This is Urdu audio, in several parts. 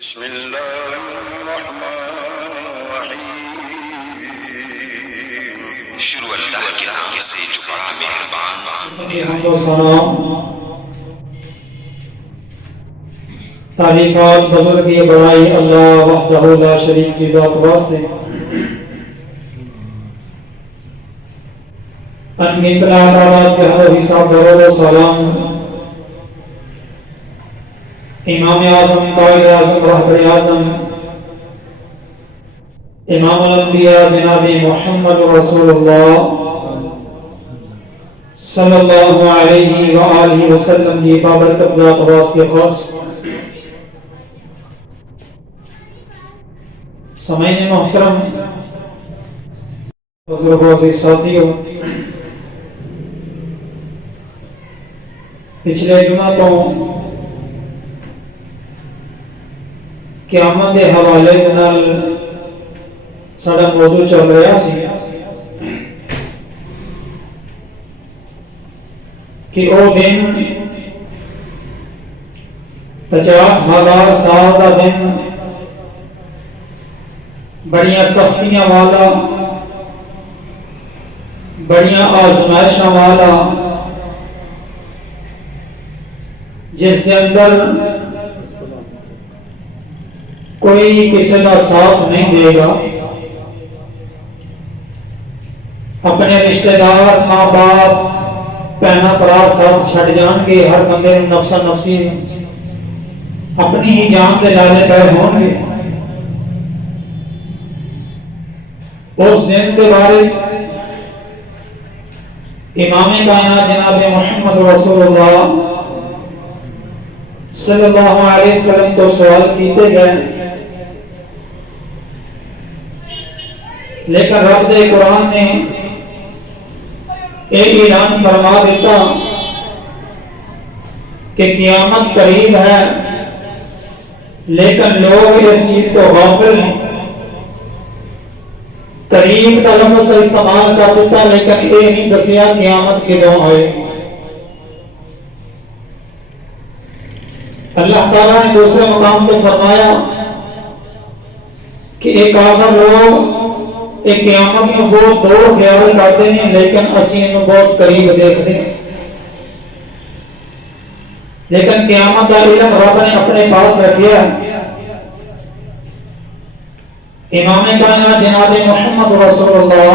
بسم اللہ الرحمن الرحیم شروع اللہ کے نام سے جو بڑا مہربان تعریفات بزرگ کی بڑائی اللہ وحدہ لا شریک کی ذات واسطے انگیت تعالیٰ کے ہر حساب درود و سلام امام اعظم قائد اعظم رہبر اعظم امام الانبیاء جناب محمد رسول اللہ صلی اللہ علیہ وآلہ وسلم کی بابرکت ذات واسطے خاص سامعین محترم بزرگوں سے ساتھیوں، پچھلے جمعہ تو قیامت کے حوالے نال ساڈا موضوع چل رہا سی کہ او دن 50,000 سال کا دن بڑیاں سختیاں والا، بڑیاں آزمائشاں والا، جس کے اندر کوئی کسی کا ساتھ نہیں دے گا، اپنے رشتہ دار ماں باپ بہنا برا سب چھڑ جان کے ہر بندے نفسا نفسی اپنی ہی جان دے لالے پہ ہون گے۔ اس دن کے بارے امام کائنات جناب محمد رسول اللہ صلی اللہ علیہ وسلم تو سوال کیتے گئے، لیکن رب دے قرآن نے ایک اعلان فرما دیتا کہ قیامت قریب ہے، لیکن لوگ اس چیز کو غافل ہیں۔ قریب کا لفظ کا استعمال کر دیتا، لیکن یہ نہیں دسیا قیامت کدوں آئے۔ اللہ تعالیٰ نے دوسرے مقام پہ فرمایا کہ ایک آخر لوگ ایک قیامت میں بہت دور خیال کرتے ہیں، لیکن اسی انہوں بہت قریب دیکھتے ہیں۔ لیکن قیامت کا علم رب نے اپنے پاس رکھیا۔ امام کائنات جناب محمد رسول اللہ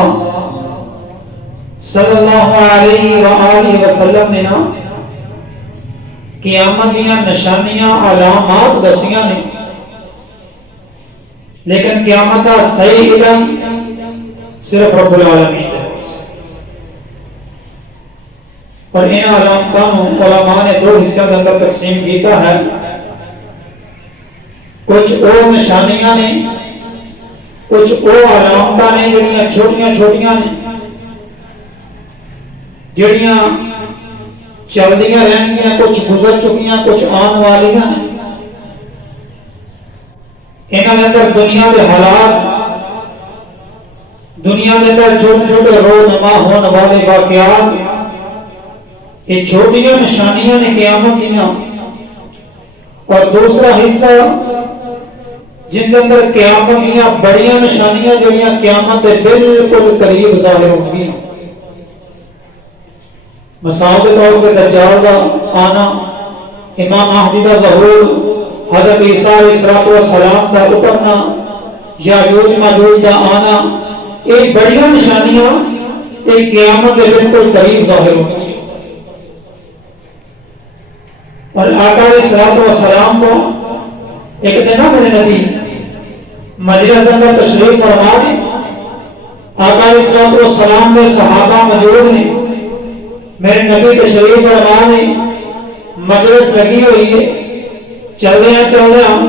صلی اللہ علیہ وآلہ وسلم نے نا قیامت دیاں نشانیاں علامات دسیاں نے، لیکن قیامت کا صحیح علم صرف رب العالمین ہے۔ اور ان علامتوں علماء نے دو حصوں کے اندر تقسیم کیتا ہے۔ کچھ اور نشانیاں نے، کچھ او علامتاں نے جڑیاں چھوٹیاں چھوٹیاں نے، جڑیاں چلدیاں رہنگیاں، کچھ گزر چکیاں، کچھ آن والیاں ہیں۔ انہاں کے اندر دنیا کے حالات، دنیا کے اندر چھوٹے چھوٹے رونما ہونے والے واقعات، یہ چھوٹیاں نشانیاں نے قیامت دیاں۔ اور دوسرا حصہ جن کے اندر قیامت دیاں بڑیاں نشانیاں جڑیاں قیامت کے بالکل قریب ظاہر ہوں گی۔ مثال کے طور پہ دجال کا آنا، امام مہدی کا ظہور، حضرت عیسیٰ علیہ السلام کا اترنا، یاجوج ماجوج کا آنا، ایک بڑیاں نشانیاں ایک قیامت کے بالکل قریب ظاہر ہوں گی۔ اور آقا علیہ السلام کو ایک دن میرے نبی مجلس اندر تشریف فرما دی، آقا علیہ السلام کے صحابہ موجود نے، میرے نبی تشریف فرما دی، مجلس لگی ہوئی ہے، چل رہے ہیں،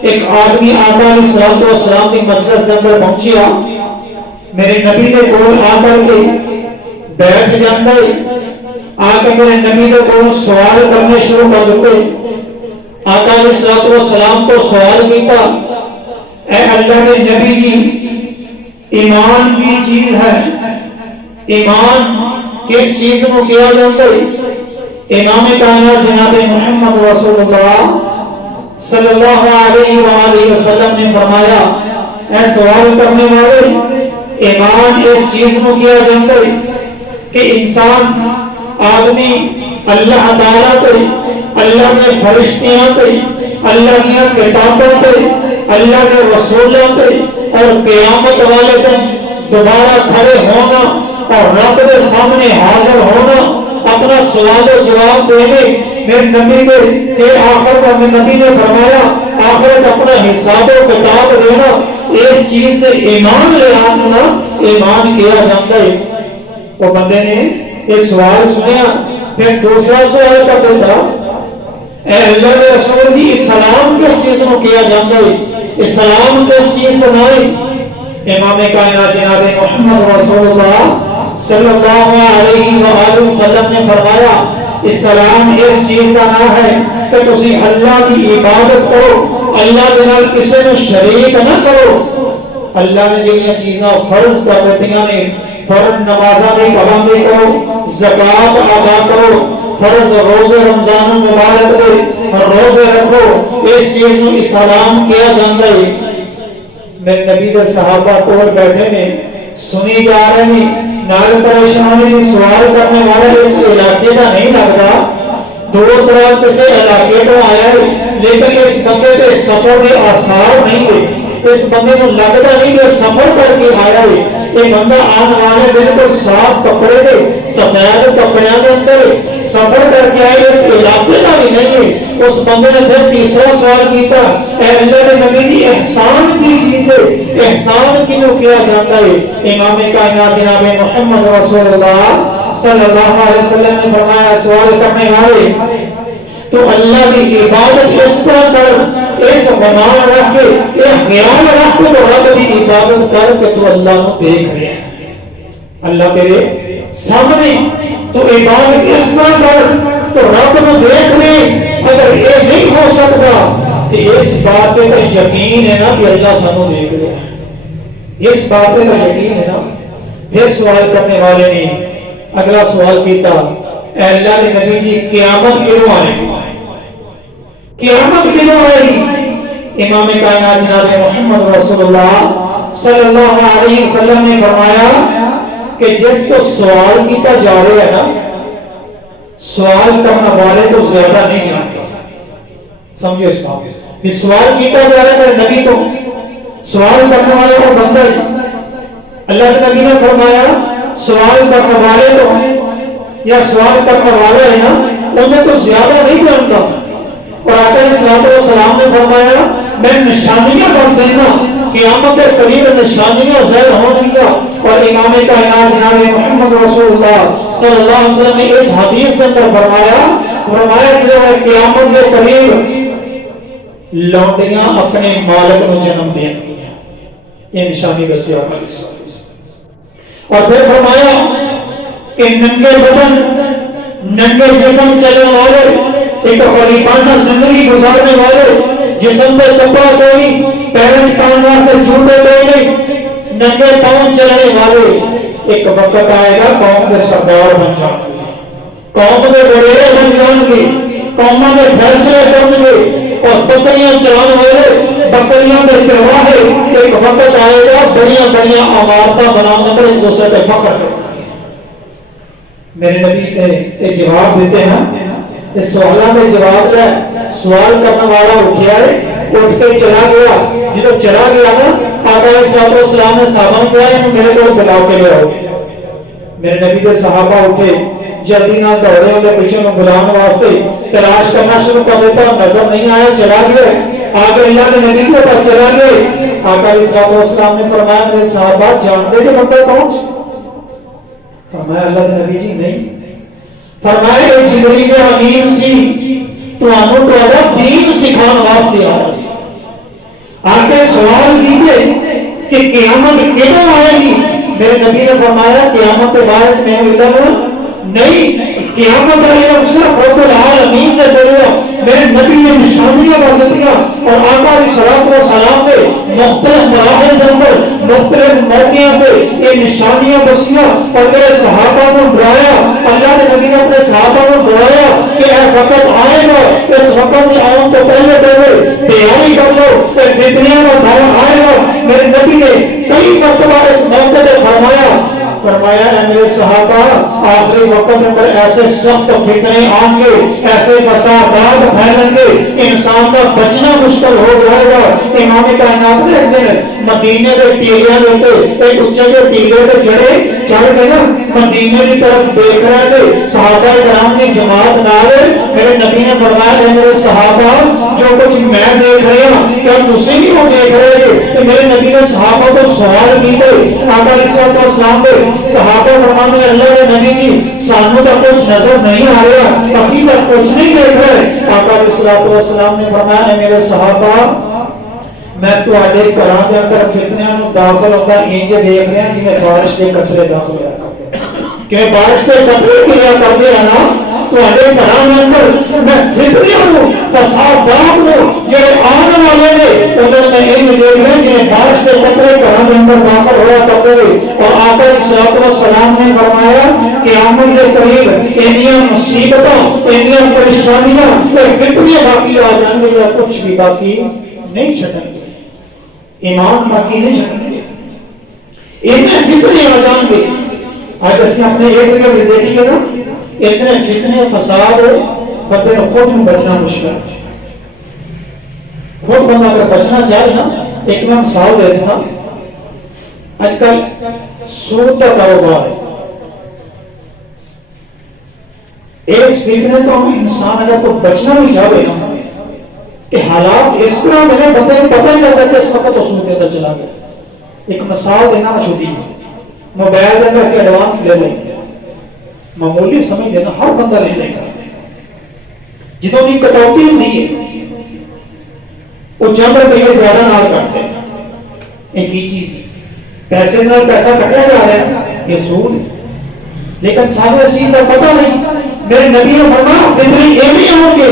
ایک آدمی آقا علیہ السلام کی مجلس کے اندر پہنچیا، میرے نبی نے کول آ کر کے بیٹھ جاتا ہے، آ کے میرے نبی نے کول سوال کرنے شروع کر دیتے۔ آقا علیہ السلام کو سوال کیتا، اے اللہ کے نبی جی، ایمان کی چیز ہے، ایمان کس چیز کو کیا جاتا ہے؟ امام کائنات جناب محمد رسول اللہ صلی اللہ علیہ وآلہ وسلم نے فرمایا اے سوال کرنے والے ایمان اس چیز کو کیا جاتا ہے کہ انسان آدمی اللہ تعالیٰ تے اللہ کے فرشتیاں تے اللہ کی کتابوں تے اللہ کے رسولوں تے اور قیامت والے دن دوبارہ کھڑے ہونا اور رب کے سامنے حاضر ہونا اپنا سوال و جواب دینے میرے نبی کے آخر پر میرے نبی نے فرمایا آخرت اپنا حساب و کتاب دینا اس چیز سے ایمان لے آنا ایمان کیا جاتا ہے۔ وہ بندے نے یہ سوال سنیا پھر دوسرا سوال کر دیتا اے اللہ کے رسول جی اسلام کس چیز کو کیا جاتا ہے اسلام کس چیز کو نہیں؟ امام کائنات جناب محمد رسول اللہ صلی اللہ علیہ وآلہ وسلم نے فرمایا اسلام اس چیز کا نام ہے کہ تسی اللہ کی عبادت کرو اللہ کے نال کسی نے شریک نہ کرو۔ اللہ نے جہاں چیزاں فرض کر دیتیاں نے فرض نمازاں دی پابندی کرو زکوٰۃ ادا کرو فرض روزے رمضان مبارک دے روزے رکھو اس چیز کو اسلام کیا جاتا ہے۔ میرے نبی دے صحابہ کول بیٹھے نے سنی جا رہے ہیں نال پریشانی کی سوال کرنے والا اس علاقے کا نہیں لگتا دور دراز کسی علاقے کو آیا ہے لیکن اس بندے کے سفر کے آثار نہیں ہے اس بندے کو لگتا نہیں کہ سفر کر کے آیا ہے یہ بندہ آنے والے بالکل صاف کپڑے دے سفید کپڑے کے اندر سفر کر کے آئے اس علاقے کا بھی نہیں ہے۔ اس بندے نے پھر تیسرا سوال کیتا اے اللہ کے نبی جی احسان کی چیز ہے احسان کیوں کیا جاتا ہے؟ امام کائنات جناب محمد رسول اللہ صلی اللہ علیہ وسلم نے فرمایا سوال کرنے والے تو اللہ کی عبادت اس طرح کر اس گمان رکھ کے یہ خیال رکھ کے تو رب کی عبادت کر کے تو اللہ کو دیکھ رہے ہیں اللہ تیرے سامنے تو عبادت اس طرح کر تو رب کو دیکھ رہے اگر یہ نہیں ہو سکتا تو اس بات پہ تو یقین ہے نا کہ اللہ سانو دیکھ رہے ہیں اس بات پہ تو یقین ہے نا۔ پھر سوال کرنے والے نے اگلا سوال کیتا اے اللہ کے نبی جی قیامت کیوں آئے گی قیامت کیوں آئے گی؟ امام کائنات جناب محمد رسول اللہ صلی اللہ علیہ وسلم نے فرمایا کہ جس کو سوال کیتا جا رہا ہے نا سوال کرنے والے تو زیادہ نہیں جانتے سمجھو اس بات کہ سوال کیتا جا رہا ہے نبی کو سوال کرنے والے کو بندہ اللہ کے نبی نے فرمایا سوال کرنے والے تو یا سوال کرنے والے ہیں نا انہیں تو زیادہ نہیں جانتا اور آقا صلی اللہ علیہ وسلم نے فرمایا میں نشانیاں بس دینا قیامت کے قریب نشانیاں ظاہر ہونگی اور امام کائنات جناب محمد رسول اللہ صلی اللہ علیہ وسلم نے اس حدیث کے اندر فرمایا جو ہے قیامت کے قریب لونڈیاں اپنے مالک کو جنم دیں گی یہ نشانی دسی آقا صلی اللہ علیہ وسلم اور پھر فرمایا کہ ننگے بدن ننگے جسم چلنے والے ایک غریبانہ زندگی گزارنے والے جسم میں کپڑا کوئی پیرنٹ پاؤں واسطے جوتے کوئی نہیں ننگے پاؤں چلنے والے ایک وقت آئے گا قوم کے سردار بن جائیں گے قوم کے وڈیرے بن جائیں گے قوموں میں فیصلے کریں گے اور بکریاں چلانے والے بکریاں کے چرواہے ایک وقت آئے گا بڑیاں بڑیاں عمارتیں بنانے پر ایک دوسرے پہ فخر کریں گے۔ میرے نبی جواب دیتے ہیں اس سوالوں کے جواب ہے سوال کرنے والا اٹھیا ہے اٹھ کے چلا گیا جب چلا گیا نا آقا صلی اللہ علیہ وسلم نے صحابہ نے کہا میرے کو بلاؤ کے لے آؤ میرے نبی کے صحابہ اٹھے جلدی نہ دوڑے انہیں پیچھے میں بلانے واسطے تلاش کرنا شروع کر دیتا نظر نہیں آیا چلا گیا آگے اللہ کے نبی کے اوپر چلا گئے آقا صلی اللہ علیہ وسلم نے فرمایا میرے صحابہ جانتے تھے بندہ کون سے؟ فرمایا اللہ کے نبی جی نہیں فرمائے جبریل امین سی تو انہوں تو ادب دین سکھان واسطے آ رہا سی آگے سوال کیتے کہ قیامت کیوں آئے گی میرے نبی نے فرمایا قیامت کے بارے میں علم نہیں قیامت کا علم صرف رب العالمین نے دیا میرے نبی نے نشانیاں بازتیاں اور آقا علیہ الصلوۃ والسلام نے مختلف مراحل کے اندر مختلف موقعوں پہ یہ نشانیاں دسیاں اور میرے صحابہ کو ڈرایا. اللہ کے نبی نے اپنے صحابہ کو ڈرایا کہ اے وقت آئے گا, اس وقت میں آؤں تو پہلے تیاری کر لو, فتنے کا دور آئے گا. میرے نبی نے کئی مرتبہ اس موقع پہ فرمایا اے میرے صحابہ, آخری وقت میں پر ایسے سخت فتنے آئیں گے, ایسے فسادات پھیلیں گے, انسان کا بچنا مشکل ہو جائے گا. امام کائنات نے ایک دن مدینے کے ٹیلے دیتے, ایک اونچے کے ٹیلے پہ چڑھ کے نا مدینے کی طرف دیکھ رہے تھے, صحابہ کرام کی جماعت نال. میرے نبی نے فرمایا اے میرے صحابہ, جو کچھ میں دیکھ رہا ہوں کیا تسی بھی وہ دیکھ رہے ہیں؟ میرے نبی نے صحابہ کو سوال کیتے. آقا علیہ الصلوۃ والسلام نے صحابہ فرماتے ہیں اللہ کے نبی جی سانوں تو کچھ نظر نہیں آ رہا, اسی تو کچھ نہیں دیکھ رہے. آقا علیہ الصلوۃ والسلام نے فرمایا میرے صحابہ, میں تواڈے گھراں دے اندر فتنیاں نوں داخل ہوتا انج دیکھ رہا جویں بارش کے قطرے داخل ہوا کرتے ہیں, کہ بارش کے قطرے کیا کرتے ہیں نا تواڈے گھراں دے اندر میں فتنیاں نوں فسادات نوں جڑے آنے والے نے انہاں نے انج دیکھ رہا جویں بارش کے قطرے گھراں دے اندر داخل ہوا کرتے ہیں. اور آقا علیہ الصلوۃ والسلام نے فرمایا قیامت کے قریب انیاں مصیبتاں, انیاں پریشانیاں, فتنے باقی آ جائیں گے یا کچھ بھی باقی نہیں چھٹیں گے, ایمان باقی نہیں چھٹیں گے, اتنے فتنے آ جائیں گے. آج اسی اپنے ایک جگہ دیکھیے نا, اتنے فتنے فساد بندے کو خود میں بچنا مشکل ہے. خود بندہ اگر بچنا چاہے نا, ایک میں مثال دے دیتا. آج کل سود کا کاروبار ہے, اس فتنے تو انسان اگر تو بچنا بھی چاہے نا کہ حالات اس طرح میں بندے کو پتہ نہیں لگتا کہ اس وقت تو سود کے اندر چلا گیا. ایک مثال دینا میں چھوٹی ہے, موبائل کے اندر سے ایڈوانس لے لیں گے, معمولی سمجھ دینا ہر بندہ لے لے گا, جتوں کی کٹوتی نہیں ہے وہ چند روپئے زیادہ نال کرتے ہیں. ایک ہی چیز ہے, پیسے نال پیسہ کٹیا جا رہا ہے, یہ سود ہے, لیکن سارے اس چیز کا پتہ نہیں. میرے نبی نے فرمایا فتنے ایویں آؤں گے,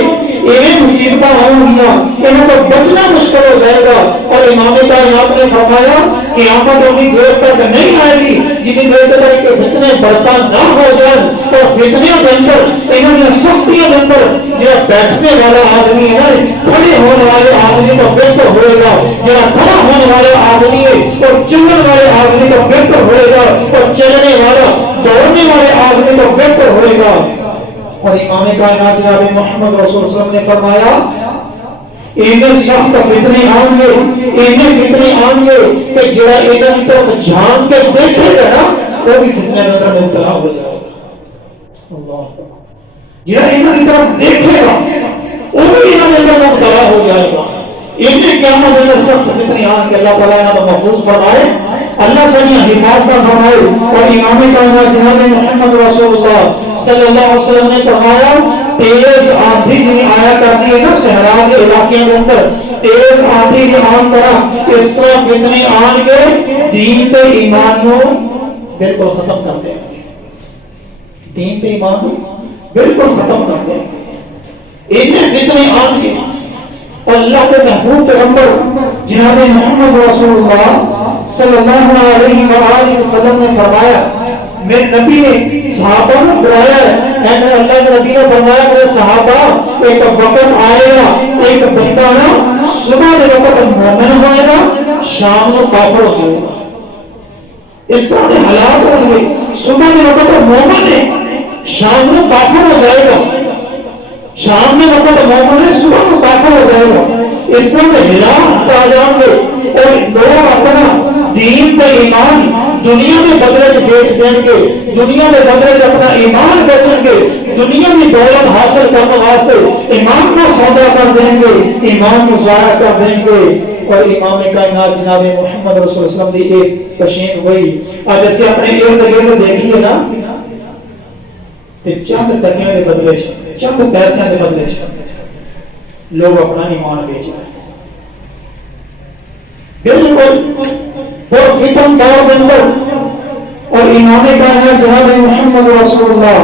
ایویں مصیبتاں آؤں گیا, انہیں تو بچنا مشکل ہو جائے گا. اور امام کائنات نے فرمایا قیامت اتنی دیر تک نہیں آئے گی جتنی دیر تک کہ فتنے برپا نہ ہو جائیں. اور فتنے کے اندر انہوں نے سختیوں کے اندر جو بیٹھنے والا آدمی ہے, کھڑے ہونے والے آدمی تو بہتر ہوئے گا, جو کھڑا ہونے والے آدمی ہے اور چلنے والے آدمی تو بہتر ہوئے گا, اور چلنے والا دوڑنے والے آدمی تو بہتر ہوئے گا. اور امام کائنات جناب محمد رسول اللہ صلی اللہ علیہ وسلم نے فرمایا انہیں سخت فتنے آئیں گے, انہیں فتنے آئیں گے کہ جڑا انہیں کی طرف جھان کے دیکھے گا نا وہ بھی فتنے کے اندر مبتلا ہو جائے گا. اللہ, جڑا انہیں کی طرف دیکھے گا وہ بھی انہیں کے اندر مبتلا ہو جائے گا. انہیں قیامت اندر سخت فتنے آئیں گے. اللہ تعالیٰ انہیں محفوظ فرمائے, اللہ سے حفاظت فرمائے. اور امام کائنات جناب محمد رسول اللہ صلی اللہ علیہ وسلم نے فرمایا تیز آندھی جنہیں آیا کرتی ہے نا صحرا کے علاقے کے اندر, تیز آندھی کی عام طرح اس طرح فتنے آن کے دین تے ایمان کو بالکل ختم کر دیں گے, دین تے ایمان کو بالکل ختم کر دیں گے. انہیں فتنے آن کے اور اللہ کے محبوب پیغمبر جناب محمد رسول اللہ صلی اللہ علیہ وآلہ وسلم نے فرمایا, میرے نبی نے صحابہ کو بلایا ہے, اللہ کے نبی نے فرمایا میرے صحابہ ایک وقت آئے گا, ایک بندہ نا صبح کے وقت مومن ہوئے گا, شام کو کافر ہو جائے گا. اس طرح کے حالات ہوں گے, صبح کے وقت مومن ہے, شام کو کافر ہو جائے گا, شام میں وقت مومن ہے, صبح کو کافر ہو جائے گا. اس طرح کے حالات آ جائیں گے اور لوگ اپنا دین کا ایمان دنیا میں بدلے بیچ دیں گے, دنیا میں بدلے اپنا ایمان بیچیں گے, دنیا میں دولت حاصل کرنے واسطے ایمان کو سودا کر دیں گے, ایمان کو ضائع کر دیں گے. اور امام کائنات جناب محمد رسول اللہ صلی اللہ علیہ وسلم کی ایک پشین ہوئی. اب ایسے اپنے ارد گرد دیکھیے نا, چند تکیوں کے بدلے, چند پیسے کے بدلے لوگ اپنا ایمان بیچ رہے ہیں. بالکل اور فتن دور کے اندر. اور امام کائنات جناب محمد رسول اللہ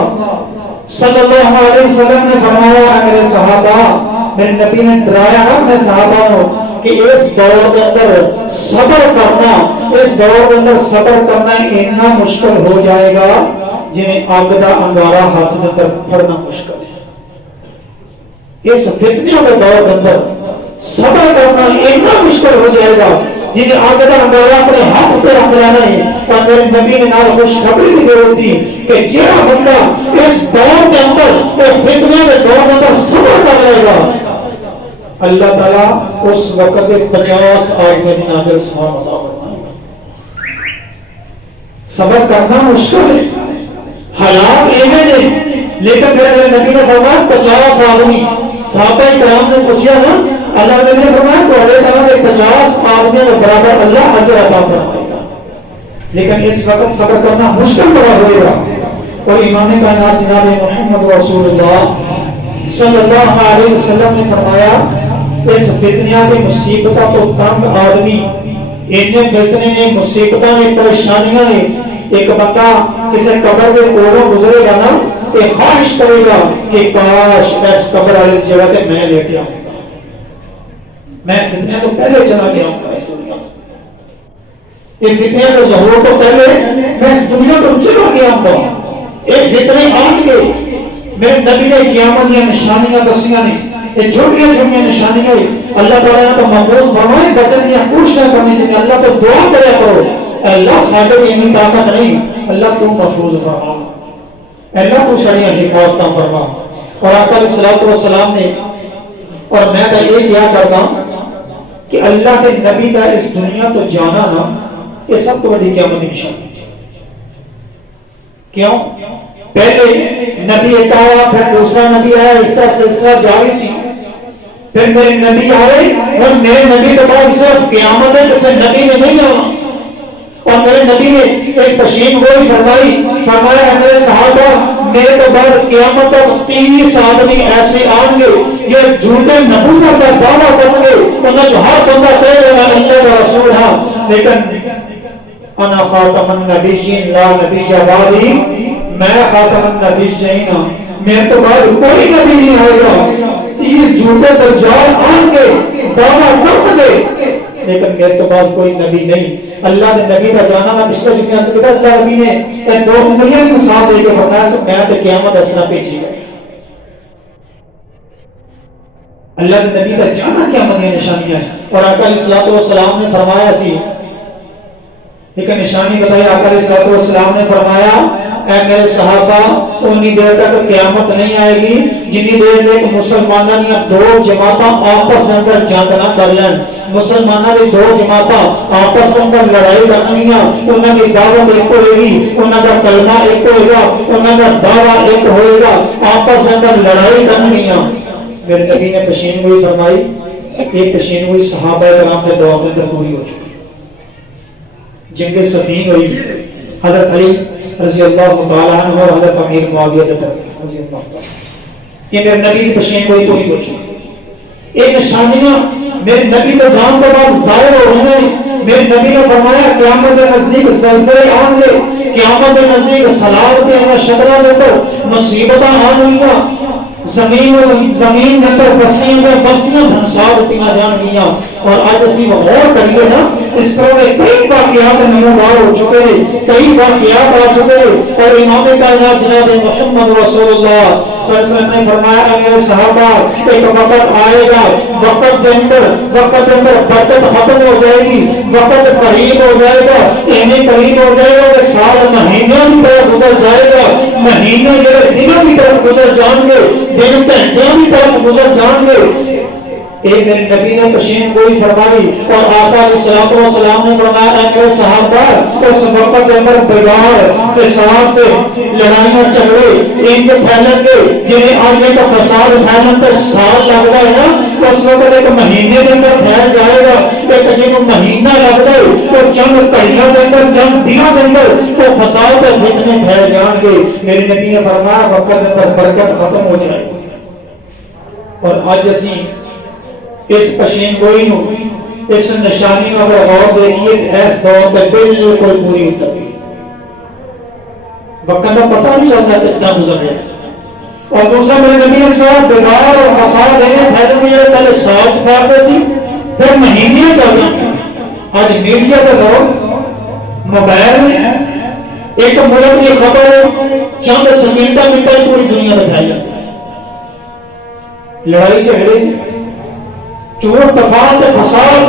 صلی اللہ علیہ وسلم نے فرمایا میرے صحابہ, میرے نبی نے ڈرایا میں صحابہ کو کہ اس دور کے اندر صبر کرنا، اس دور کے اندر صبر کرنا اتنا مشکل ہو جائے گا جی اگ کا انگارا ہاتھ کے اندر پھڑنا مشکل ہے۔ اس فتنوں کے دور کے اندر صبر کرنا اتنا مشکل ہو جائے گا جی اگ کا انگارا اپنے ہاتھ پہ رکھ لینا ہے۔ اور میرے نبی نے نال خوشخبری دی ہوتی کہ جہاں بندہ اس دور کے اندر فتنوں کے دور کے اندر صبر کر لے گا، اللہ تعالیٰ اس وقت 50 آدمی کی نازل سبحان اللہ فرمائے گا۔ صبر کرنا مشکل ہے، حالات ایویں نے، لیکن میرے نبی نے فرمایا 50 آدمی، صحابہ کرام نے پوچھا نا، اللہ نبی نے فرمایا تھوڑے طرح کے 50 آدمیوں کے برابر اللہ اجر عطا فرمائے گا، لیکن اس وقت صبر کرنا مشکل بڑا ہوئے گا۔ اور امام کائنات جناب محمد رسول اللہ صلی اللہ علیہ وسلم نے فرمایا اس فتنہ کی مصیبتوں تو تنگ آدمی، انہیں فتنے نے، مصیبتوں نے، پریشانیاں نے، ایک بندہ کسی قبر کے کولوں گزرے گا نا، ایک خواہش کرے گا کہ کاش اس قبر والی جگہ تے میں لیٹیا ہوں گا، میں فتنے تو پہلے چلا گیا ہوں گا اس دنیا میں، یہ فتنے کے ظہور تو پہلے میں اس دنیا کو چلا گیا ہوں گا۔ ایک فتنے آن کے میرے نبی نے قیامت کی نشانیاں دسیاں نے، یہ چھوٹیاں چھوٹیاں نشانیاں اللہ تعالیٰ نے تو محفوظ فرمائے، بچن دیا کوششیں کرنی چاہیے، اللہ تو دعا کریا کرو اللہ ساڈے اتنی طاقت نہیں، اللہ تو محفوظ فرما، اللہ تو شریعت حفاظتاں فرما۔ اور آقا علیہ الصلوۃ والسلام نے، اور میں تو یہ کیا کرتا ہوں کہ اللہ کے نبی کا اس دنیا تو جانا نا، یہ سب تو بڑی قیامت کی نشانی۔ کیوں؟ پہلے نبی ایک آیا، پھر دوسرا نبی آیا، اس کا سلسلہ جاری سی، پھر میرے نبی آئے، اور میرے نبی کے بعد صرف قیامت ہے کسی نبی نے نہیں آنا۔ اور میرے نبی نے ایک تشریف گوئی فرمائی، فرمایا میرے صحابہ میرے کے بعد قیامت تک 30 آدمی ایسے آئیں گے یہ جھوٹے نبوت کا دعویٰ کریں گے، انہیں جو ہر بندہ کہے گا اللہ کا رسول ہے، لیکن انا خاتم النبیین لا نبی بعدی، میں خاتم النبیین ہوں، میرے تو بعد کوئی نبی نہیں آئے گا۔ 30 جھوٹے دجال آئیں گے، دعویٰ کریں گے، لیکن میرے تو بعد کوئی نبی نہیں۔ اللہ نے نبی کا جانا میں پچھلے جمعہ سے کہا، اللہ نبی نے ایک 2 انگلیاں کی مثال دے کے فرمایا سب میں تو قیامت اس طرح پیچھی گئی۔ اللہ کے نبی کا جانا قیامت کی نشانیاں ہیں۔ اور آقا علیہ الصلوۃ والسلام نے فرمایا سی ایک نشانی بتائی، آقا علیہ الصلوۃ والسلام نے فرمایا اے میرے صحابہ اتنی دیر تک قیامت نہیں آئے گی جنی دیر تک مسلمانوں کی 2 جماعتاں آپس میں اندر جنگ نہ کر لیں، مسلمانوں کی 2 جماعتاں آپس میں اندر لڑائی کرنیاں، انہوں کی دعوت ایک ہوئے گی، انہوں کا کلمہ ایک ہوئے گا، انہوں کا دعویٰ ایک ہوئے گا، آپس میں اندر لڑائی کرنیاں۔ میرے نبی نے پیشین گوئی فرمائی، ایک پیشین گوئی صحابہ کرام کے دور میں پوری ہو چکی، جنگ صفین ہوئی، حضرت علی رضی اللہ تعالیٰ عنہ اور حضرت امیر معاویہ رضی اللہ تعالیٰ، یہ میرے نبی کی پیشین گوئی پوری ہو چکی۔ ایک نشانیاں میرے نبی کا جان کے بعد ظاہر ہو رہے ہیں۔ میرے نبی نے فرمایا قیامت کے نزدیک زلزلے آن گے، قیامت کے نزدیک سلامتی اور شکرہ دے تو مصیبتاں آن گیا، زمین کے اندر بستیاں دھنسا دیتیاں جان گیا۔ اور آج اسی غور کریے نا، اس طرح کے کئی واقعات نمودار ہو چکے ہیں، کئی واقعات آ چکے ہیں۔ اور امام کائنات جناب محمد رسول اللہ صلی اللہ علیہ وسلم نے فرمایا اے میرے صحابہ ایک وقت آئے گا، وقت کے اندر برکت ختم ہو جائے گی، وقت قریب ہو جائے گا، اتنے قریب ہو جائے گا کہ سال مہینوں کی طرف گزر جائے گا، مہینے جو دنوں کی طرف گزر جائیں گے، دن گھنٹوں کی طرف گزر جائیں گے۔ ایک دن نبی نے پیشین گوئی فرمائی اور آقا علیہ الصلوۃ والسلام نے فرمایا اے میرے صحابہ اس وقت کے اندر بگاڑ فساد سے لڑائیاں جھگڑے ان کے پھیلیں گے، جنہیں آج ایک فساد پھیلن پر سال لگتا ہے نا، اس وقت ایک مہینے کے اندر پھیل جائے گا، ایک جن مہینہ لگتا ہے تو چند گھڑیوں کے اندر چند دنوں کے اندر وہ فساد کے فتنے پھیل جائیں گے۔ میرے نبی نے فرمایا وقت کے اندر برکت ختم ہو جائے گی۔ اور آج اسی اس پشین گوئی نو اس نشانی میں اگر غور دیکھیے اس دور پہ بالکل پوری اتر گئی، وقت کا پتہ نہیں چلتا کس طرح گزر رہا ہے۔ اور دوسرا میرے نبی نے صاحب بگاڑ اور فساد دینے پھیلنے پہلے سال چھپاتے سی، پھر مہینے چل جاتے ہیں. آج میڈیا کا دور، موبائل ایک ملک کی خبر چند سیکنڈوں میں پوری دنیا دکھائی جاتی ہے. لڑائی جھگڑے، چور تفاحت فساد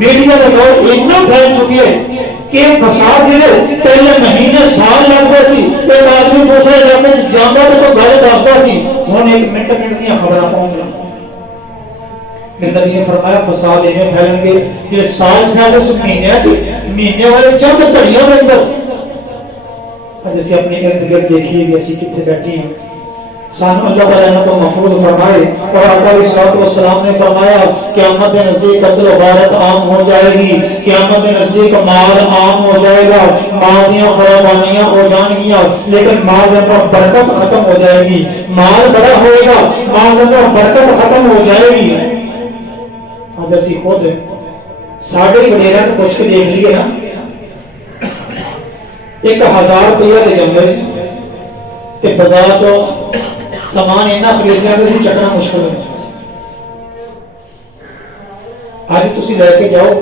میڈیا کا دور اتنا پھیل چکی ہے کہ فساد جڑے پہلے مہینے سال لگتے سی، ایک آدمی دوسرے علاقے جانا تو گل دستا سی، ہوں ایک منٹ کی خبر پہنچ جاتی. نبی نے فرمایا فساد ایسے پھیلیں گے کہ سال پھیلے اس مہینے والے چند گھڑیوں کے اندر. جیسے اپنے ارد گرد دیکھیے کہ اسی کتنے بیٹھے ہیں، سانو اللہ تعالیٰ نے تو محفوظ فرمائے. اور آقا علیہ الصلوۃ والسلام نے فرمایا قیامت کے نزدیک قتل و غارت عام ہو جائے گی، قیامت کے نزدیک مال عام ہو جائے گا، مالیاں فراوانیاں ہو جائیں گی، لیکن مال پر برکت ختم ہو جائے گی. مال بڑا ہوئے گا، مال پر برکت ختم ہو جائے گی. آج اسی خود ساڑھے وڈیرا تو پوچھ کے دیکھ لیے نا، 1000 روپیہ دے جاندے سی تے بازار تو سامان اتنا خرید لیا کہ چکنا مشکل ہو جاتا. آج تسی لے کے جاؤ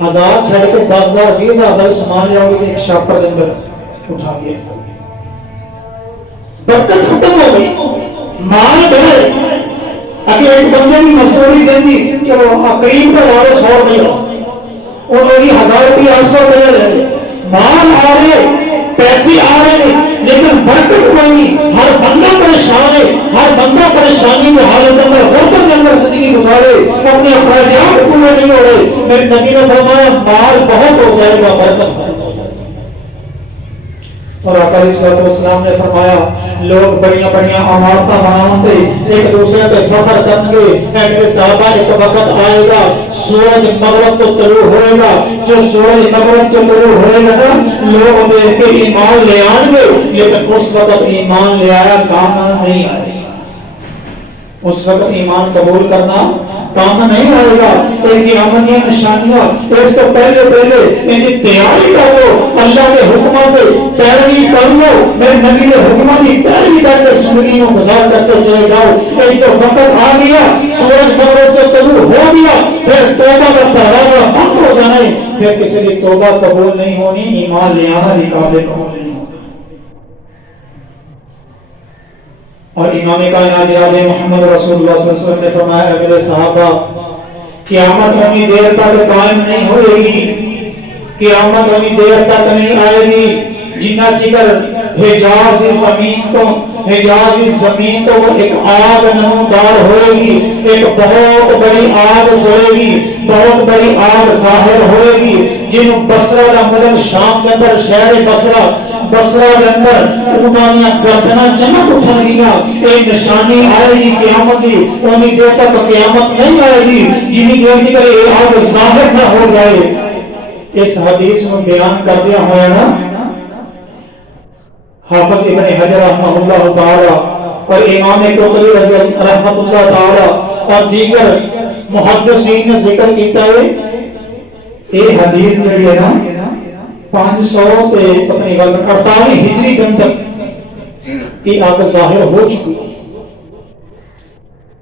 1000 چھڑ کے 10,000 20,000 کا سامان لیاؤ گے، ایک شاپر کے اندر اٹھا دیا. برکت ختم ہو گئی، مال بڑھے. اگر ایک بندے کی مزدوری دینی چلو قریب کا لا 100 روپیہ، اور وہی 1000 روپیہ 800 روپیہ لے لے. مال آ رہے، پیسے آ رہے ہیں، لیکن برکت کوئی نہیں. ہر بندہ پریشان ہے، ہر بندہ پریشانی میں حالت اندر ہوٹل کے اندر زندگی گزارے، اپنے اخراجات پورے نہیں ہو رہے. میرے نبی نے فرمایا مال بہت ہو جائے گا، برکت ختم ہو جائے گا. اور آقا علیہ الصلوۃ والسلام نے فرمایا لوگ بڑیاں بڑیاں عمارتیں بناتے ایک دوسرے پہ فخر کریں گے. میرے صحابہ ایک وقت آئے گا سورج مغرب تو طلوع ہوئے گا، جو سورج مغرب سے طلوع ہوئے گا نا لوگ دیکھ کے ایمان لے آئیں گے، لیکن اس وقت ایمان لے آیا کام نہیں آئے. اس وقت ایمان قبول کرنا کام نہیں آئے گا. ان کی آمدیاں نشانیاں اس کو پہلے ان کی تیاری کر لو، اللہ کے حکمات پیروی کر لو، میرے نبی کے حکمات کی پیروی کر کے زندگی میں گزار کرتے چلے جاؤ. ایک تو وقت آ گیا، سورج مغرب سے طلوع ہو گیا، پھر توبہ کا دروازہ بند ہو جانا ہے، پھر کسی کی توبہ قبول نہیں ہونی، ایمان لے آنا بھی قابل قبول نہیں. اور امام کائنات جناب محمد رسول اللہ صلی اللہ علیہ وسلم نے فرمایا اگلے صحابہ قیامت اتنی دیر تک قائم نہیں ہوئے گی، قیامت اتنی دیر تک نہیں آئے گی جنہ چکر حجاز کی زمین تو وہ ایک آگ نمودار ہوئے گی، ایک بہت بڑی آگ جلے گی، بہت بڑی آگ ظاہر ہوئے گی، جن بصرہ کا ملک شام کے اندر شہر بصرہ کے اندر رومانیاں گردنا چمک اٹھن گیا. ایک نشانی آئے گی قیامت کی، انہی دیر تک قیامت نہیں آئے گی جنہی دیر کی کرے یہ آگ ظاہر نہ ہو جائے. اس حدیث میں بیان کر دیا ہوا نا حافظ ابن حجر رحمہ اللہ تعالی اور امام قرطبی رحمۃ اللہ تعالی اور دیگر محدثین نے ذکر کیتا ہے یہ حدیث جڑی ہے نا 500 سے پتنی 48 ہجری کے اندر یہ آگ ظاہر ہو چکی ہے.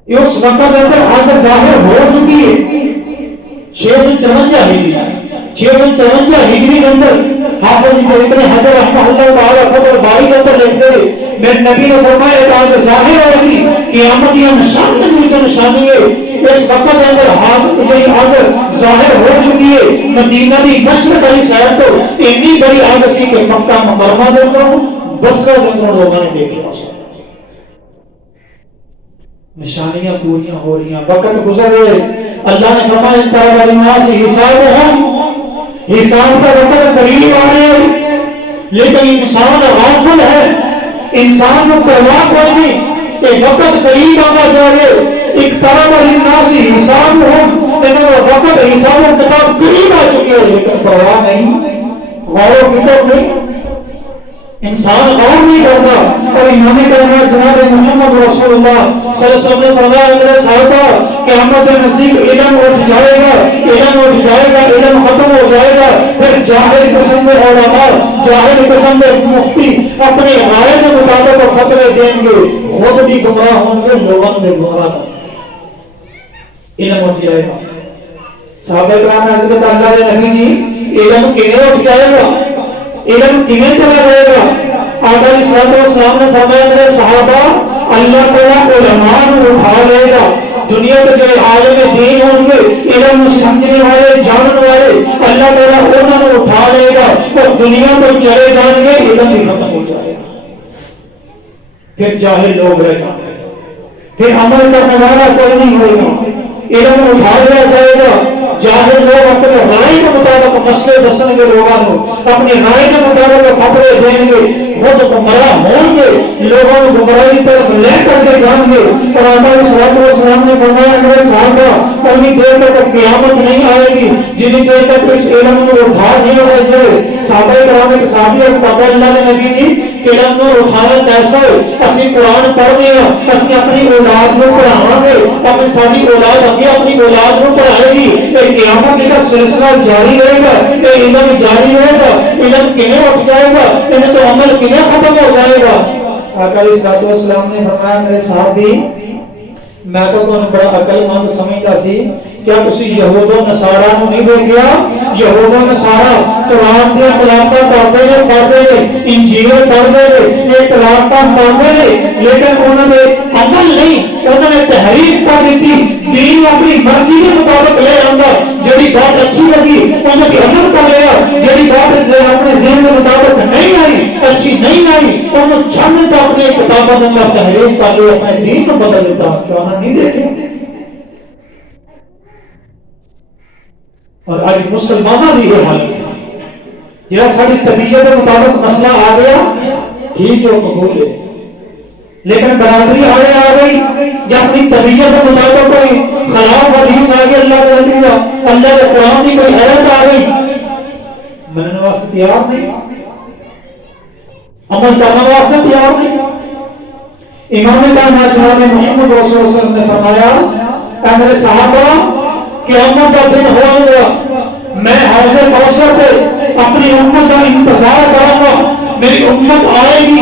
یہ اس وقت اندر آگ ظاہر ہو چکی ہے 654 ہجری کے اندر. حافظ ابن حجر رحمہ اللہ تعالی فتح الباری کے اندر لکھتے ہیں میرے نبی نے فرمایا ایک آگ ظاہر ہوگی قیامت کی نشانی ہے. اس وقت کے اندر آگ ظاہر ہو چکی ہے. مدینہ کی مشرق والی سائڈ تو اتنی بڑی آگ سی کہ مکہ مکرمہ کے اندر بصرہ کے اندر لوگوں نے دیکھی. نشانیاں پوریاں ہو رہی ہیں، وقت گزر رہے. اللہ نے فرمایا اقترب للناس حسابهم، حساب کا وقت قریب آ رہے ہیں، لیکن انسان غافل ہے، انسان کو پرواہ کوئی نہیں کہ وقت قریب آتا جا رہے. اقترب للناس حسابهم، وقت حساب و کتاب قریب آ چکی ہے لیکن پرواہ نہیں، غور و فکر نہیں، انسان غور نہیں کرتا. اور امام کائنات جناب محمد رسول اللہ صلی اللہ علیہ وسلم نے فرمایا میرے صحابہ قیامت کے نزدیک علم اٹھ جائے گا، علم ختم ہو جائے گا، پھر جاہل قسم کے علماء، جاہل قسم کے مفتی اپنے رائے کے مطابق فتوے دیں گے، خود بھی گمراہ ہوں گے، لوگوں میں گمراہ کریں گے. علم اٹھ جائے گا. صحابہ کرام نے عرض کیا اللہ کے نبی جی علم کیویں اٹھ جائے گا, علم کیویں چلا جائے گا؟ آقا علیہ السلام نے فرمایا میرے صحابہ اللہ تعالیٰ علماء کو اٹھا لے گا. دنیا کے جو عالم دین ہوں گے, علم سمجھنے والے, جاننے والے, اللہ تعالیٰ انہوں کو اٹھا لے گا اور دنیا کو چلے جائیں گے, علم بھی ختم ہو جائے گا. پھر جاہل لوگ رہ جائیں گے, پھر عمل کرنے والا کوئی نہیں ہوگا. علم اٹھا لیا جائے گا. جاہل لوگ اپنے رائے کے مطابق مسئلے دسن گے, لوگوں کو اپنی رائے کے مطابق فتوے دیں گے, خود گمراہ ہوں گے, لوگوں کو گمراہی کی طرف لے کر کے جائیں گے. اور آقا علیہ السلام نے فرمایا میرے صحابہ اتنی دیر تک قیامت نہیں آئے گی جتنی دیر تک اس علم کو اٹھا نہیں ہو جائے. صحابہ کرام ایک صحابی پتہ اللہ کے نبی جی کہ علم کو اٹھانا کیسا ہے؟ اسی قرآن پڑھنے ہیں, اسی اپنی اولاد کو پڑھاؤں گے, اپنی ساری اولاد اپنی اولاد کو پڑھائے گی. قیامت کا سلسلہ جاری رہے گا, یہ علم جاری رہے گا. علم کیوں اٹھ جائے گا, انہیں تو عمل کیوں ختم ہو جائے گا. آقا علیہ السلام نے فرمایا میرے صحابی میں تو تمہیں بڑا عقل مند سمجھتا سی, کیا تسی یہود و نصارا نو نہیں دیکھیا؟ یہود و نصارا قرآن دے تلاوتاں پڑھتے نے, انجیل پڑھتے نے, یہ تلاوتاں پڑھتے نے, لیکن انہوں نے عمل نہیں, انہوں نے تحریف کر دیتی. دین اپنی مرضی کے مطابق لے آندا, جڑی بات اچھی لگی انہوں نے عمل کر لیا, جڑی بات اپنے ذہن کے مطابق نہیں آئی, اچھی نہیں آئی, انہوں چھن تو اپنے کتابوں میں تحریف کر لیا, اپنے دین کو بدل دیتا. کیا انہوں نہیں دیکھے؟ اور آج مسلمانوں کی یہ حال ہے, جہاں ساری طبیعت کے مطابق مسئلہ آ گیا ٹھیک ہے قبول ہے, لیکن برادری آ گئی جب اپنی طبیعت کے مطابق کوئی خراب حدیث آ گئی, اللہ کے نبی کا, اللہ کے قرآن کی کوئی حیرت آ گئی, مننے واسطے تیار نہیں, عمل کرنے واسطے تیار نہیں. امام کائنات جناب محمد رسول اللہ صلی اللہ علیہ وسلم نے فرمایا کہ میرے صحابہ قیامت کا دن ہوگا, میں حوض کوثر پہ اپنی امت کا انتظار کروں گا. میری امت آئے گی,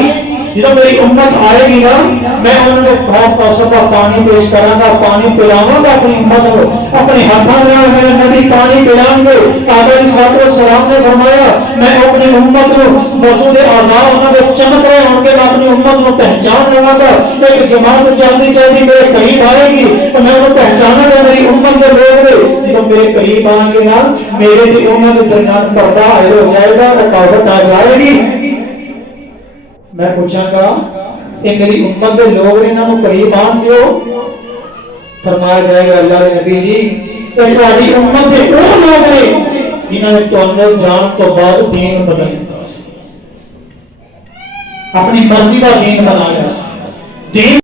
جب میری امت آئے گی نا میں انہوں نے حوض کوثر کا پانی پیش کروں گا, پانی پلاؤں گا اپنی امت کو, اپنے ہاتھوں میں میرے نبی پانی پلائیں گے. آقا علیہ السلام نے فرمایا میں اپنی امت کو وضو اعضاء انہوں نے چمک رہے ہوں گے, میں اپنی امت کو پہچان لوں گا. ایک جماعت جاننی چاہیے میرے قریب آئے گی تو میں انہوں پہچانا گا میری امت کے لوگ نے, جب میرے قریب آئیں گے نا میرے بھی امت کے درمیان پردہ ہو جائے گا, رکاوٹ آ جائے گی. میں پوچھاں گا کہ میری امت کے لوگ نے انہوں قریب آن دیو, فرمایا جائے گا اللہ کے نبی جی کہ ساری امت کے وہ لوگ نے جنہوں نے تو جان تو بعد دین بدل دیتا, اپنی مرضی کا دین بنایا. دین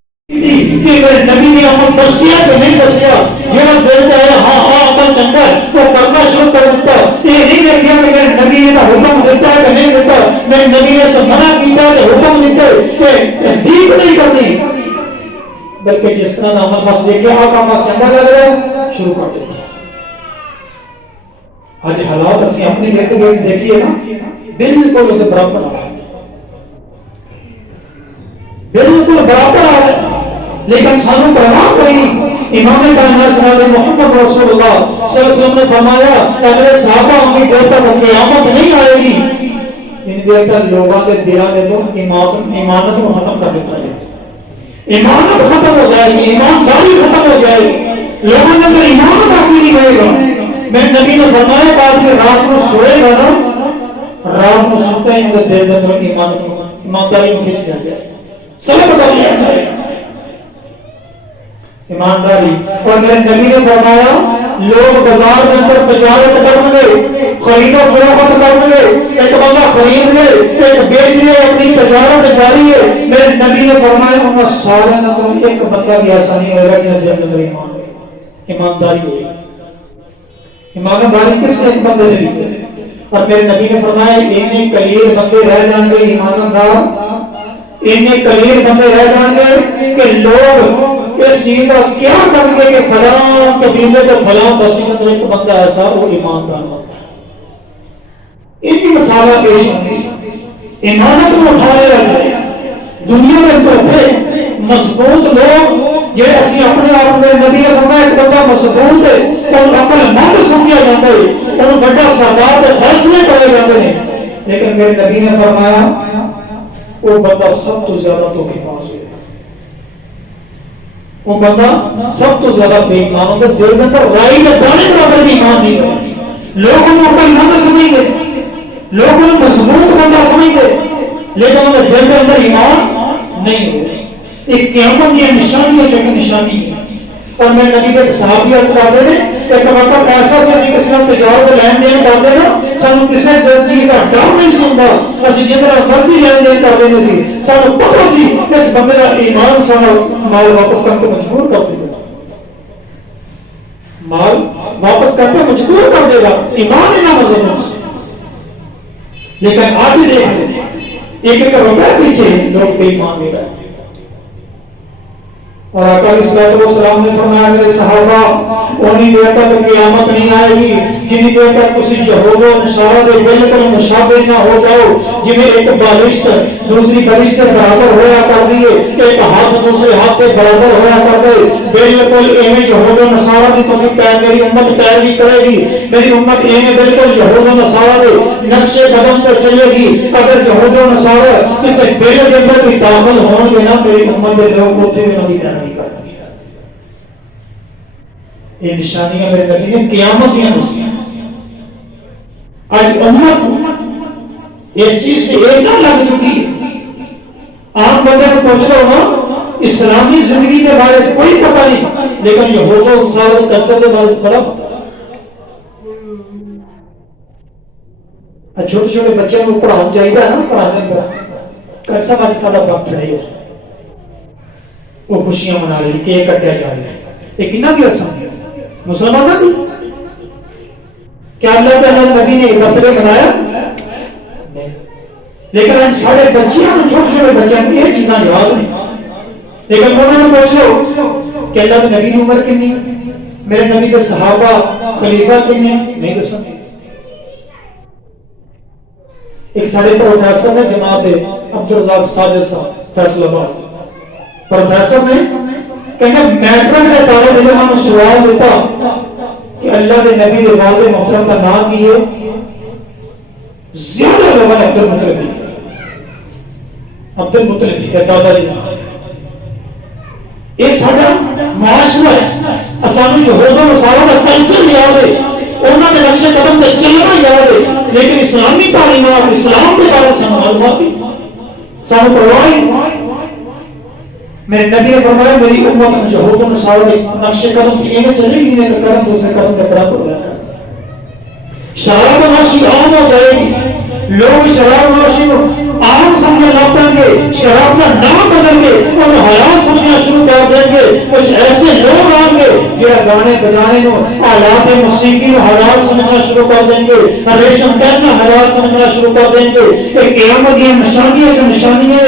کہ میرے نبی نے عمل دسیا کہ نہیں دسیا, جہاں دل چاہے ہاں عمل چنگا ہے وہ کرنا شروع کر دیتا. یہ نہیں دیکھا کہ میرے نبی نے حکم دیتا ہے کہ نہیں دیتا, میرے نبی نے سے منع کیتا ہے کہ حکم دیتا ہے کہ تصدیق نہیں کرنی, بلکہ جس طرح عمل بس دیکھے آقا عمل چنگا لگ رہا ہے شروع کر دیتا. آج حالات اسی اپنی زندگی دیکھیے نا بالکل اسے برابر آ رہا ہے, بالکل برابر آ رہا ہے, لیکن سانو پرواہ کوئی نہیں. امام کائنات جناب محمد رسول اللہ صلی اللہ علیہ وسلم نے فرمایا اگر صحابہ ہمیں دیر تک قیامت نہیں آئے گی, ان دیر تک لوگوں کے دلوں میں تو ایمانت کو ختم کر دیتا ہے, ایمانت ختم ہو جائے گی, ایمانداری ختم ہو جائے گی, لوگوں کے اندر ایمان باقی نہیں رہے گا. میں نبی نے فرمایا بعد میں رات کو سوئے گا نا, رات کو سوتے ہیں اندر دل میں ایمانداری کو کھینچ دیا جائے, سب بدل لیا جائے گا ایمانداری. اور میرے نبی نے فرمایا لوگ بازار کے اندر تجارت کریں گے, خرید و فروخت کریں گے, ایک بندہ خرید لے ایک بیچ لے, اپنی تجارت جاری ہے. میرے نبی نے فرمایا ان سارے اندر ایک بندہ بھی ایسا نہیں ہوگا کہ دل کے اندر ایمان ہوگا, ایمانداری ہوگی. ایمانداری کس ایک بندے نے, اور میرے نبی نے فرمایا اتنے قلیل بندے رہ جائیں گے ایماندار, اتنے قلیل بندے رہ جائیں گے کہ لوگ اس چیز کا کیا کریں گے کہ فلاں قبیلے کو فلاں بستی میں ایک بندہ ایسا وہ ایماندار بندہ ہے. اتنی مثالیں پیش ہوئی, ایمانت کو اٹھایا جائے. دنیا میں تو تھے مضبوط لوگ جے اسی اپنے آپ میں نبی نے فرمایا ایک بندہ مضبوط ہے اور عقل مند سمجھا جاتا ہے اور بڑا سردار کے فیصلے کرے جاتے ہیں، لیکن میرے نبی نے فرمایا وہ بندہ سب تو زیادہ دھوکے باز ہے، وہ بندہ سب تو زیادہ بے ایمان ہوتا ہے، دل کے اندر رائی کے دانے برابر بھی ایمان نہیں ہے، لوگ انہیں عقل مند سمجھتے، لوگ انہیں مضبوط بندہ سمجھتے، لیکن انہیں دل کے اندر ایمان نہیں ہوتا۔ ایک قیامت کی نشانی ہے جو کہ نشانی ہے، اور میں نبی کے صحابی عرض کرتے ہیں کہ وقت ایسا سے کسی نے تجارت لین دین کرتے نا سانو کسی چیز کا ڈر نہیں سنتا، اسی جتنا مرضی لین دین کرتے سی سانو پتا سی اس بندے کا ایمان سانو مال واپس کر کے مجبور کر دے گا، مال واپس کر کے مجبور کر دے گا، ایمان نہ مضبوط سے۔ لیکن آج دیکھ ایک ایک روپے پیچھے لوگ بے ایمان دے رہے ہیں، اور آقا علیہ السلام نے فرمایا میرے صحابہ انہی دیر تک قیامت نہیں آئے گی جنہی دیر تک کسی یہود و نصارہ دے بالکل مشابہ نہ ہو جاؤ، جنہیں ایک بالشت دوسری بالشت کے برابر ہوا کر دیے، ایک ہاتھ دوسرے ہاتھ کے برابر ہوا کر دے، بالکل ایویں یہود و نصارہ دی تسی میری امت پیروی کرے گی، میری امت ایویں بالکل یہود و نصارہ دے نقش قدم پر چلے گی۔ اگر یہود و نصارہ کسی بیل کے اندر بھی داخل ہوں گے نا میری امت کے لوگ اتنے بھی نہیں پیروی کریں گے۔ یہ نشانیاں میرے نبی نے قیامت دیا نشانیاں۔ آج امت یہ چیز کی ایک نہ لگ چکی ہے، عام بندے کو پوچھ لو نا اسلامی زندگی کے بارے میں کوئی پتہ نہیں، لیکن یہ ہوگا انسان کلچر کے بارے میں بڑا پتہ۔ چھوٹے چھوٹے بچوں کو پڑھانا چاہیے نا، پڑھانے کا کیسا بات سارا وقت ٹھڑے ہو وہ خوشیاں منا رہی کیک کٹیا جا رہا ہے، یہ کنا کی رسم ہے؟ مسلمانوں کی؟ کیا اللہ تعالیٰ نبی نے برتھ ڈے منایا؟ نہیں، لیکن آج سارے بچیاں چھوٹے چھوٹے بچوں کو یہ چیزاں یاد نہیں، لیکن انہوں نے پوچھ لو کہ اللہ کے نبی کی عمر کتنی، میرے نبی کے صحابہ خلیفہ کتنے، نہیں دس سکتے۔ ایک سارے پروفیسر نے جناب عبدالرزاق ساجد صاحب فیصل آباد پروفیسر نے کہنا میٹرک کے طالب علماء نے سوال دیتا کہ اللہ کے نبی کے والد محترم کا نام کی ہے، زیادہ لوگوں نے عبدالمطلب ہے دادا جی۔ یہ سارا معاشرہ ہے، اسانو یہود و نصارہ کا کلچر یاد ہے، انہوں نے نقش قدم سے چلنا یاد ہے، لیکن اسلامی تعلیمات اسلام کے بارے سے معلومات نہیں، سانو پرواہ۔ میرے نبی نے فرمایا میری امت یہود و نصارہ کے نقش قدم سے ایویں چلے گی جنہیں کا قدم دوسرے قدم کے برابر ہوا کرے۔ شراب نوشی عام ہو جائے گی، لوگ شراب نوشی کو عام سمجھنے لگ پائیں گے، شراب کا نام بدل کے اور حرام سمجھنا شروع کر دیں گے۔ کچھ ایسے لوگ آئیں گے جو گانے بجانے کو آلات موسیقی کو حلال سمجھنا شروع کر دیں گے، ریشم پہننا حلال سمجھنا شروع کر دیں گے۔ ایک قیامت کی نشانیاں جو نشانیاں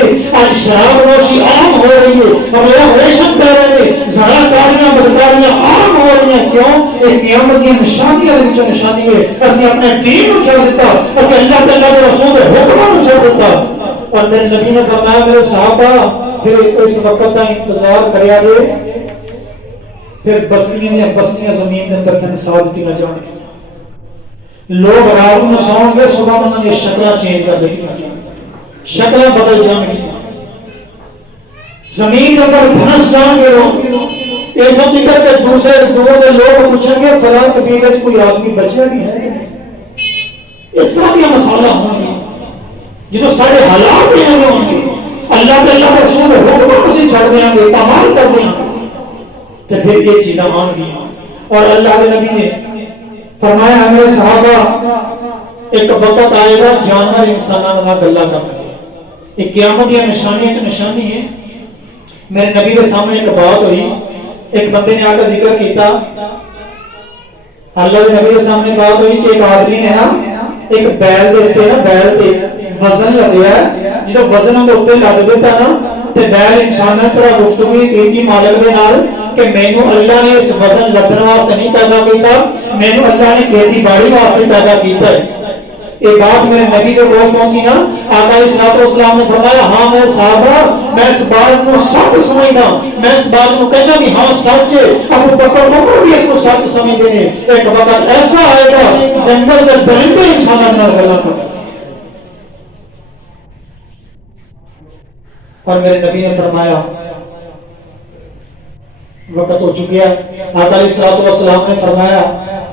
آج شراب نوشی عام ہو رہی ہے اور لوگ ریشم پہن گے، زنا کاریاں بدکاریاں عام ہو رہی ہیں۔ کیوں؟ ایک قیامت کی نشانیاں جو نشانی ہے اسی اپنے دین کو چھوڑ دیتا، اسی اللہ تعالیٰ کے رسول کے حکموں کو چھوڑ دیتا۔ اور میرے نبی نے فرمایا میرے صحابہ پھر اس وقت کا انتظار کریا گے، پھر بستیاں زمین کے اندر انسان دیتی نہ جان گی، لوگ رات میں سون گے، صبح انہوں نے شکلیں چینج کر دی، شکلیں بدل جان گی، زمین کے اندر دھنس جان گے لوگ، ایک دم نکل کے دوسرے دور کے لوگ پوچھیں گے فلاں قبیلے سے کوئی آدمی بچا بھی ہے کہ نہیں؟ اس طرح کی مسئلہ ہوں گے جو سارے حالات بھی ہوں گے، اللہ کے اللہ کے رسول حکم سے چھوڑ دیں گے، پامال کر دیں گے، تو پھر یہ چیزیں مان گیا۔ اور اللہ کے نبی نے فرمایا میرے صحابہ ایک وقت آئے گا جانور انسانوں کا گلہ کرنے گے، ایک قیامت یا نشانی تو نشانی ہے۔ میرے نبی کے سامنے ایک بات ہوئی، ایک بندے نے آ کر ذکر کیتا، اللہ کے نبی کے سامنے بات ہوئی کہ ایک آدمی نے نا ایک بیل دیتے نا، بیل تے وزن لگیا ہے، جدو وزن ہم اتنے لگ دیتا نا تے بیل انسان نے طرح گفتگو کی مالک دے نال کہ مینوں اللہ نے اس وزن لدن واسطے نہیں پیدا کیتا، مینوں اللہ نے کھیتی باڑی واسطے پیدا کیتا ہے۔ یہ بات میرے نبی کے کول پہنچی نا، آقا علیہ الصلوۃ والسلام نے فرمایا ہاں میں صحابہ میں اس بات کو سچ سمجھدا، میں اس بات کو کہنا بھی ہاں سچ ہے، ابو بکر عمر بھی اس کو سچ سمجھتے ہیں، ایک وقت ایسا آئے گا جنگل کے درندے انسانوں کے نال گلاں کریں۔ اور میرے نبی نے فرمایا وقت ہو چکیا، آقا علیہ الصلوۃ والسلام نے فرمایا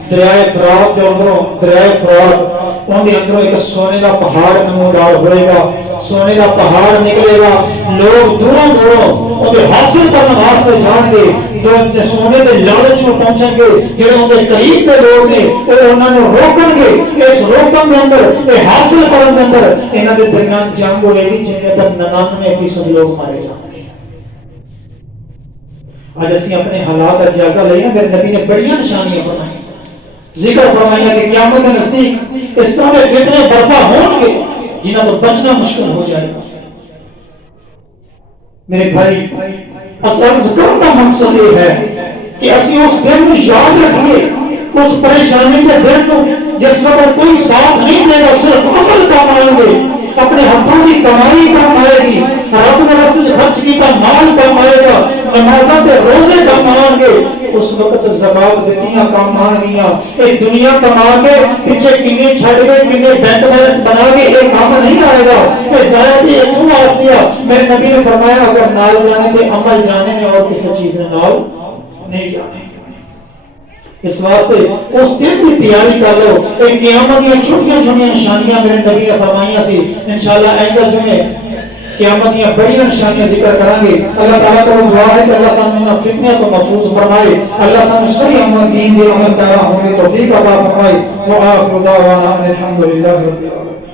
دریائے فرات کے اندروں، دریائے فرات ان کے اندروں ایک سونے کا پہاڑ نمودار ہوئے گا، سونے کا پہاڑ نکلے گا، لوگ دوروں دوروں انہیں حاصل کرنے واسطے جان گے، جو سونے کے لالچ میں پہنچیں گے، جڑے ان کے قریب کے لوگ نے وہ انہوں نے روکن گے، اس روکن کے اندر یہ حاصل کرنے کے اندر انہوں کے درمیان جنگ ہوئے گی جن کے تک 99% لوگ مارے جائیں گے۔ آج اسی اپنے حالات کا جائزہ لیں، میرے نبی نے بڑی نشانیاں فرمائی، ذکر فرمایا کہ قیامت کے نزدیک اس طرح کے فتنے برپا ہوں گے جنہاں تو بچنا مشکل ہو جائے گا۔ میرے بھائی اصل ذکر کا مقصد یہ ہے کہ اسی اس دن کو یاد رکھیے، اس پریشانی کے دن کو جس وقت کوئی ساتھ نہیں دے گا، صرف عمل کام آئیں گے، اپنے ہاتھوں کی کمائی کام آئے گی، رب نے رسول سے خرچ کیا مال کام آئے گا، نمازاں تے روزے کام آئیں گے، اس وقت زکات دیتیاں کام آن گیاں، ایک دنیا کما کے پیچھے کنے چھڑ گئے، کنے بینک بیلنس بنا کے ایک کام نہیں آئے گا، یہ ضائع بھی ایک کیوں واسطہ۔ میرے نبی نے فرمایا اگر نال جانے تے عمل جانے نے اور کسی چیز نے نال نہیں جانے۔ اس واسطے اس دن کی تیاری کر لو، ایک قیامت کی چھوٹیاں چھوٹیاں نشانیاں میرے نبی نے فرمائیاں سی، انشاءاللہ آئندہ جمعے قیامت کی بڑی نشانیاں ذکر کریں گے۔ اللہ تعالیٰ کو دعا ہے کہ اللہ سامنے فتنہ کو محفوظ فرمائے، اللہ سامنے صحیح عمل دین دے عمل پیرا ہونے توفیق عطا فرمائے۔ وآخر دعوانا ان الحمد للہ رب العالمین۔